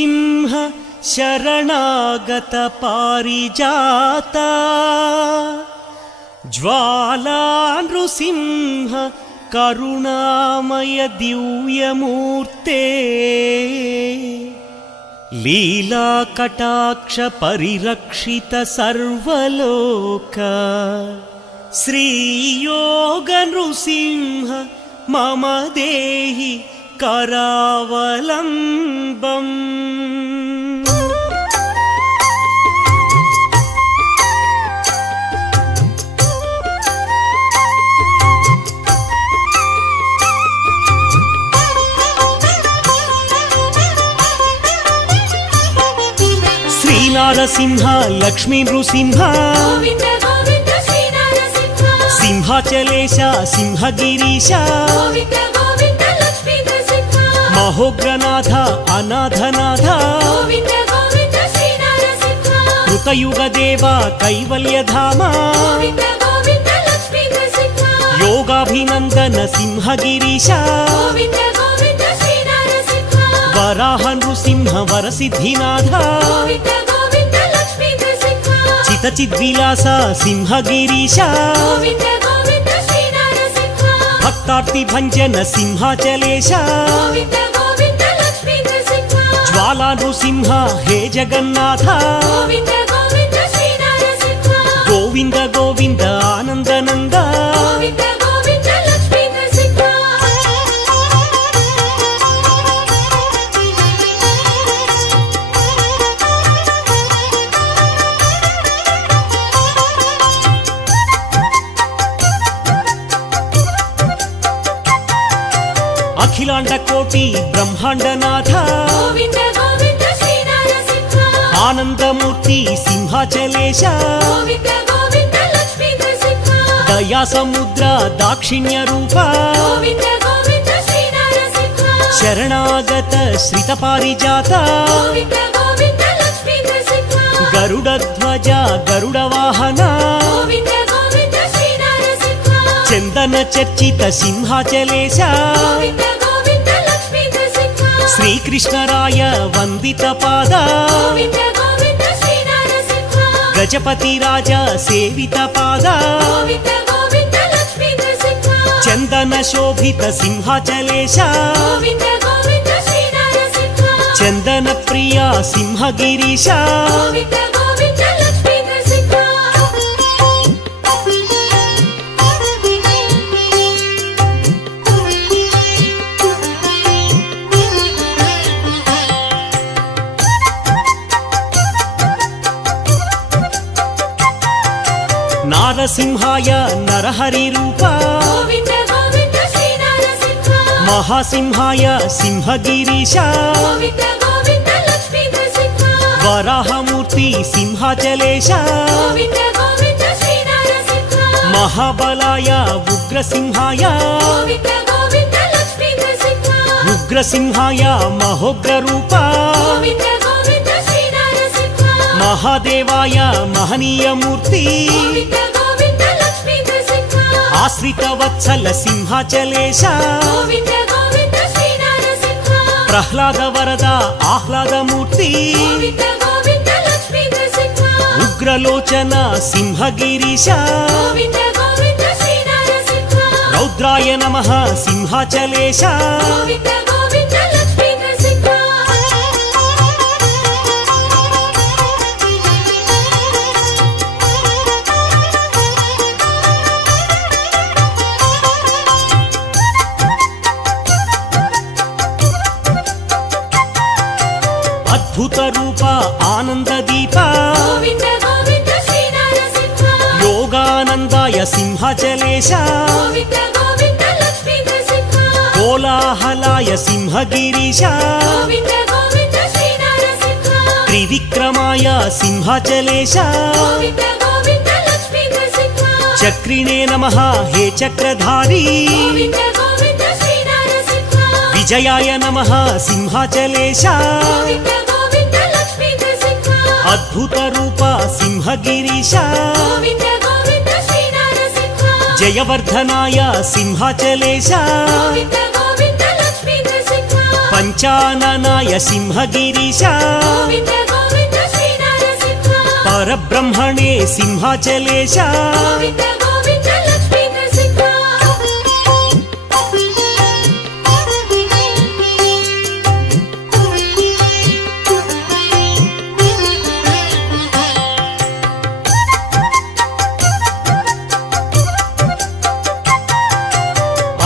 नृसिंह शरणागत पारिजात ज्वाला नृसिंह करुणामय दिव्यमूर्ते लीला कटाक्ष परिरक्षित सर्वलोक श्रीयोग नृसिंह मम देहि करावलम्बम्। नारसिंह लक्ष्मी नृसिंह गोविंद गोविंद श्री नारसिंह सिंहाचलेश सिंहगिरीश गोविंद गोविंद लक्ष्मी नृसिंह महोग्रनाथ अनाथनाथ गोविंद गोविंद श्री नारसिंह कृतयुगदेव कैवल्यधाम गोविंद गोविंद लक्ष्मी नृसिंह योगाभिनन्दन सिंहगिरीश गोविंद गोविंद श्री नारसिंह वराह नृसिंह वरसिद्धिनाथ गोविंद चितचिद्विलास सिंहगिरीश गोविंद गोविंद श्री नारसिंह भक्तार्ति भंजन सिंहाचलेश गोविंद गोविंद लक्ष्मी नृसिंह ज्वाला नृसिंह हे जगन्नाथ गोविंद गोविंद श्री नारसिंह गोविंद गोविंद आनंदनंद गोविंद गोविंद लक्ष्मी नृसिंह अखिलांड कोटि ब्रह्मांडनाथ गोविंद गोविंद श्री नारसिंह आनंदमूर्ति सिंहाचलेश गोविंद गोविंद लक्ष्मी नृसिंह दया समुद्र दाक्षिण्य रूप गोविंद गोविंद श्री नारसिंह शरणागत श्रित पारिजात गोविंद गोविंद लक्ष्मी नृसिंह गरुडध्वज गरुड वाहन गोविंद गोविंद श्री नारसिंह चंदन चर्चित सिंहाचलेश गोविंद गोविंद लक्ष्मी नृसिंह श्रीकृष्णराय वंदित पाद गोविंद गोविंद श्री नारसिंह गजपति राजा सेवित पाद गोविंद गोविंद लक्ष्मी नृसिंह चंदन शोभित सिंहाचलेश गोविंद गोविंद श्री नारसिंह चंदन प्रिया सिंहगिरीश गोविंद गोविंद लक्ष्मी नृसिंह नारसिंहाय नरहरि रूप गोविंद गोविंद श्री नारसिंह महासिंहाय सिंहगिरीश गोविंद गोविंद लक्ष्मी नृसिंह वराहमूर्ति सिंहाचलेश गोविंद गोविंद श्री नारसिंह महाबलाय उग्रसिंहाय गोविंद गोविंद लक्ष्मी नृसिंह उग्रसिंहाय महोग्र रूप गोविंद गोविंद श्री नारसिंह महादेवाय महनीय मूर्ति गोविंद गोविंद लक्ष्मी नृसिंह आश्रित वत्सल सिंहाचलेश गोविंद गोविंद श्री नारसिंह प्रह्लाद वरद आह्लाद मूर्ति गोविंद गोविंद लक्ष्मी नृसिंह उग्रलोचन सिंहगिरीश गोविंद गोविंद श्री नारसिंह रौद्राय नमः सिंहाचलेश गोविंद गोविंद लक्ष्मी नृसिंह अद्भुत रूप आनंद दीप गोविंद गोविंद श्री नारसिंह योगानंदाय सिंहाचलेश गोविंद गोविंद लक्ष्मी नृसिंह कोलाहलाय सिंहगिरीश गोविंद गोविंद श्री नारसिंह त्रिविक्रमाय सिंहाचलेश गोविंद गोविंद लक्ष्मी नृसिंह चक्रिणे नमः हे चक्रधारी गोविंद गोविंद श्री नारसिंह विजयाय नमः सिंहाचलेश गोविंद गोविंद लक्ष्मी नृसिंह अद्भुत रूप सिंहगिरीश गोविंद गोविंद श्री नारसिंह जयवर्धनाय सिंहाचलेश गोविंद गोविंद लक्ष्मी नृसिंह పంచాననాయ సింహగిరీశ గోవింద గోవింద శ్రీ నరసింహ పరబ్రహ్మణే సింహాచలేశ గోవింద గోవింద లక్ష్మీ నరసింహ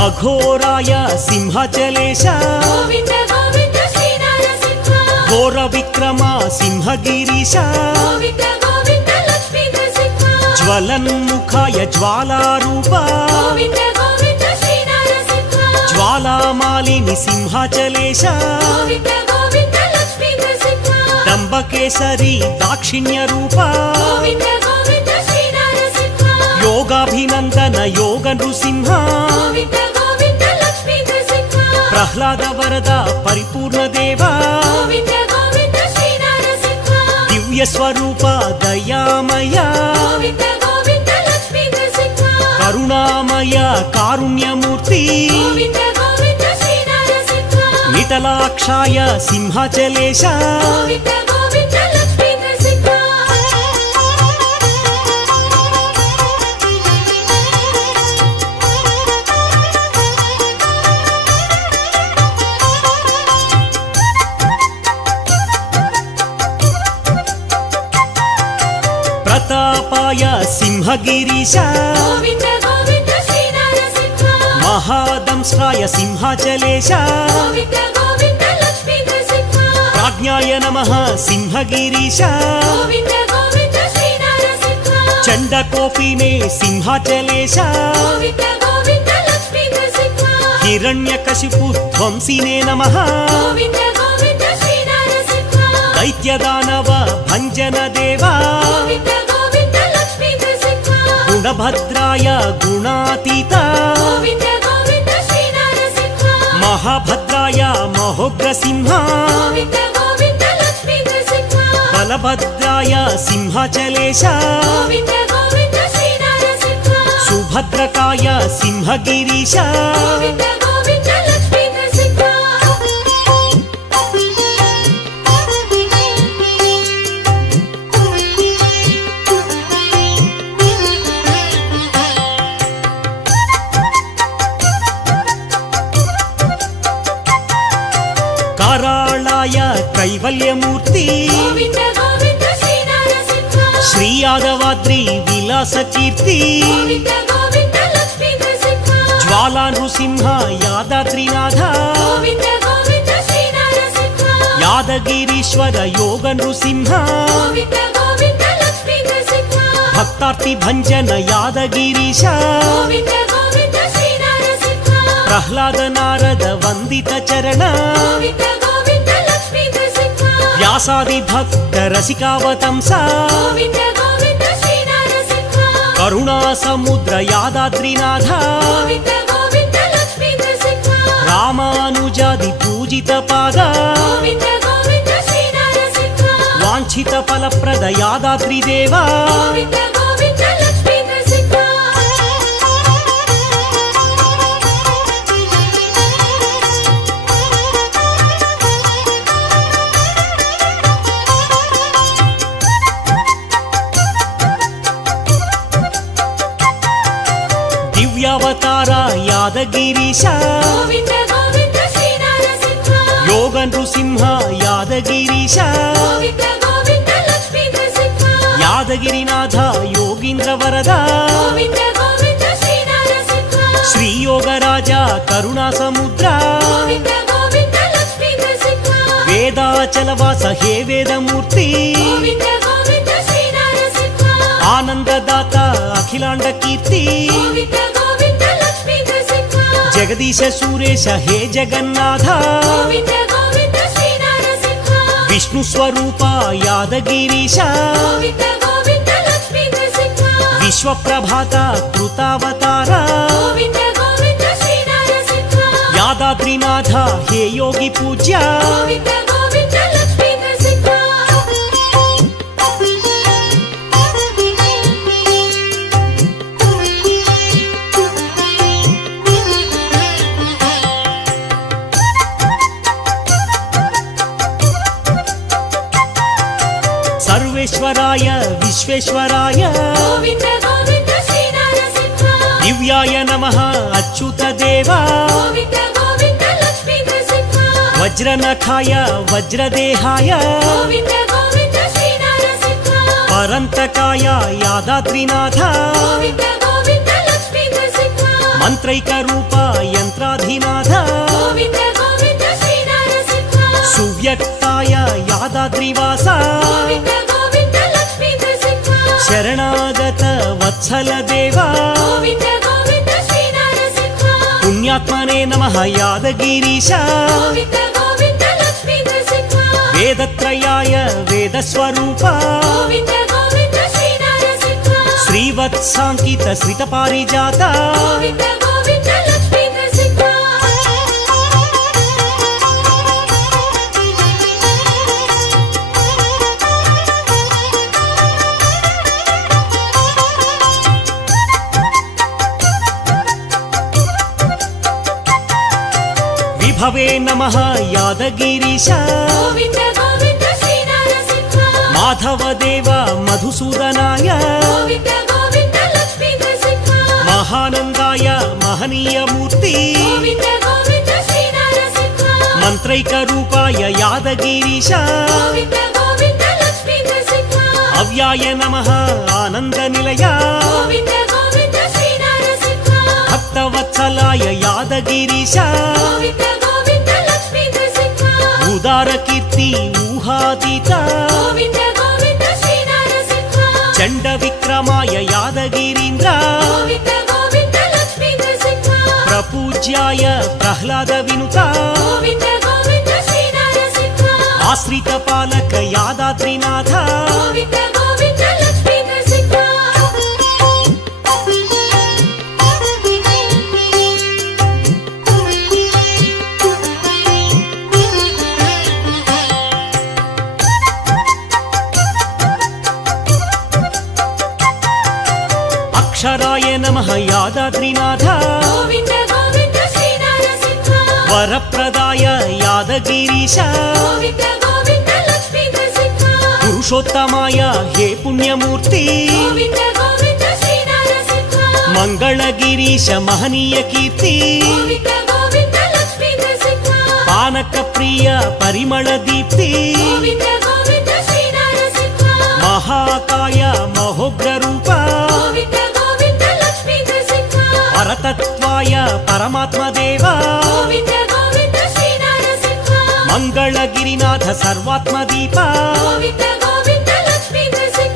అఘోరాయ సింహాచలేశ గోవింద గోవింద శ్రీ నరసింహ ఘోర విక్రమ సింహగిరీశ గోవింద గోవింద లక్ష్మీ నరసింహ జ్వలన్ముఖాయ జ్వాలారూప గోవింద గోవింద శ్రీ నరసింహ జ్వాలామాలిని సింహాచలేశ గోవింద గోవింద లక్ష్మీ నరసింహ దంబకేసరి దాక్షిణ్య రూప గోవింద గోవింద శ్రీ నరసింహ యోగాభినందన యోగ నృసింహ గోవింద గోవింద లక్ష్మీ నరసింహ ప్రహ్లాద వరద పరిపూర్ణ దేవా గోవింద గోవింద శ్రీ నరసింహ దివ్య స్వరూప దయామయ గోవింద గోవింద లక్ష్మీ నరసింహ కరుణామయ కారుణ్యమూర్తి గోవింద గోవింద శ్రీ నరసింహ నితలాక్షాయ సింహాచలేశ గోవింద గోవింద లక్ష్మీ నరసింహ ప్రతాపాయ సింహగిరీశ గోవింద గోవింద శ్రీ నరసింహ మహాదంష్ట్రాయ సింహాచలేశ గోవింద గోవింద లక్ష్మీ నరసింహ ప్రాజ్ఞాయ నమః సింహగిరీశ గోవింద గోవింద శ్రీ నరసింహ చండకోపినే సింహాచలేశ గోవింద గోవింద లక్ష్మీ నరసింహ హిరణ్యకశిపు ధ్వంసినే నమః గోవింద గోవింద శ్రీ నరసింహ దైత్యదానవ భంజన దేవా గోవింద గోవింద లక్ష్మీ నరసింహ గుణభద్రాయ గుణాతీత గోవింద గోవింద శ్రీ నరసింహ మహాభద్రాయ మహోగ్రసింహ గోవింద గోవింద లక్ష్మీ నరసింహ బలభద్రాయ సింహాచలేశ గోవింద గోవింద శ్రీ నరసింహ సుభద్రకాయ సింహగిరీశ గోవింద గోవింద లక్ష్మీ నరసింహ కారాళాయ కైవల్యమూర్తి గోవింద గోవింద శ్రీ నరసింహ శ్రీ యాదవాద్రి విలాస కీర్తి గోవింద గోవింద లక్ష్మీ నరసింహ జ్వాలా నృసింహ యాదాద్రినాథ గోవింద గోవింద శ్రీ నరసింహ యాదగిరీశ్వర యోగ నృసింహ గోవింద గోవింద లక్ష్మీ నరసింహ భక్తార్తి భంజన యాదగిరీశ గోవింద గోవింద శ్రీ నరసింహ ప్రహ్లాద నారద వందిత చరణ గోవింద గోవింద లక్ష్మీ నరసింహ వ్యాసాది భక్త రసికావతంస గోవింద గోవింద శ్రీ నరసింహ కరుణా సముద్ర యాదాద్రినాథ గోవింద గోవింద లక్ష్మీ నరసింహ రామానుజాది పూజిత పాద గోవింద గోవింద శ్రీ నరసింహ వాంఛిత ఫలప్రద యాదాద్రి దేవా గోవింద గోవింద లక్ష్మీ నరసింహ దివ్యావతార యాదగిరీశ గోవింద గోవింద శ్రీ నరసింహ యోగ నృసింహ యాదగిరీశ గోవింద గోవింద లక్ష్మీ నరసింహ యాదగిరినాథ యోగీంద్ర వరద గోవింద గోవింద శ్రీ నరసింహ శ్రీ యోగరాజ కరుణా సముద్ర గోవింద గోవింద లక్ష్మీ నరసింహ వేదాచలవాస హే వేదమూర్తి గోవింద గోవింద శ్రీ నరసింహ ఆనందదాత అఖిలాండ కీర్తి గోవింద గోవింద లక్ష్మీ నరసింహ జగదీశ సురేశ హే జగన్నాథ గోవింద గోవింద శ్రీ నరసింహ విష్ణు స్వరూప యాదగిరీశ గోవింద గోవింద లక్ష్మీ నరసింహ విశ్వప్రభాత కృతావతార గోవింద గోవింద శ్రీ నరసింహ యాదాద్రినాథ హే యోగి పూజ్య గోవింద గోవింద లక్ష్మీ నరసింహ सर्वेश्वराय विश्वेश्वराय गोविन्द गोविन्द श्रीनरसिंह दिव्याय नमः अच्युतदेवा गोविन्द गोविन्द लक्ष्मीनरसिंह वज्रनखाय वज्रदेहाय गोविन्द गोविन्द श्रीनरसिंह परन्तकाय यादाद्रिनाथ गोविन्द गोविन्द लक्ष्मीनरसिंह मन्त्रैकरूप यन्त्राधिनाथ गोविन्द गोविन्द श्रीनरसिंह सुव्यक्ताय यादाद्रिवास गोविन्द गोविन्द लक्ष्मीनरसिंह शरणागत वत्सलदेवा गोविन्द गोविन्द श्रीनरसिंह पुण्यात्मने नमः यादगिरीश गोविन्द गोविन्द लक्ष्मीनरसिंह वेदत्रयाय वेदस्वरूप गोविन्द गोविन्द श्रीनरसिंह श्रीवत्साङ्कित श्रितपारिजात गोविन्द गोविन्द लक्ष्मीनरसिंह विभवे नमः यादगिरीश गोविन्द गोविन्द श्रीनरसिंह माधवदेव मधुसूदनाय गोविन्द गोविन्द लक्ष्मीनरसिंह महानन्दाय महनीयमूर्ति गोविन्द गोविन्द श्रीनरसिंह मन्त्रैकरूपाय यादगिरीश गोविन्द गोविन्द लक्ष्मीनरसिंह अव्याय नमः आनन्दनिलय गोविन्द गोविन्द श्रीनरसिंह भक्तवत्सलाय यादगिरीश गोविन्द गोविन्द लक्ष्मीनरसिंह उदारकीर्ति ऊहातीत गोविन्द गोविन्द श्रीनरसिंह चण्डविक्रमाय यादगिरीन्द्र गोविन्द गोविन्द लक्ष्मीनरसिंह प्रपूज्याय प्रह्लादविनुत गोविन्द गोविन्द श्रीनरसिंह आश्रितपालक यादाद्रिनाथ गोविन्द गोविन्द लक्ष्मीनरसिंह अक्षराय नमः यादाद्रिनाथ गोविन्द गोविन्द श्रीनरसिंह वरप्रदाय यादगिरीश गोविन्द गोविन्द लक्ष्मीनरसिंह पुरुषोत्तमाय हे पुण्यमूर्ति गोविन्द गोविन्द श्रीनरसिंह मङ्गलगिरीश महनीय कीर्ति गोविन्द गोविन्द लक्ष्मीनरसिंह पानकप्रिय परिमलदीप्ति गोविन्द गोविन्द श्रीनरसिंह महाकाय महोग्ररूप गोविन्द गोविन्द लक्ष्मीनरसिंह परतत्वाय परमात्मदेव गोविन्द गोविन्द श्रीनरसिंह मङ्गलगिरिनाथ सर्वात्मदीप गोविन्द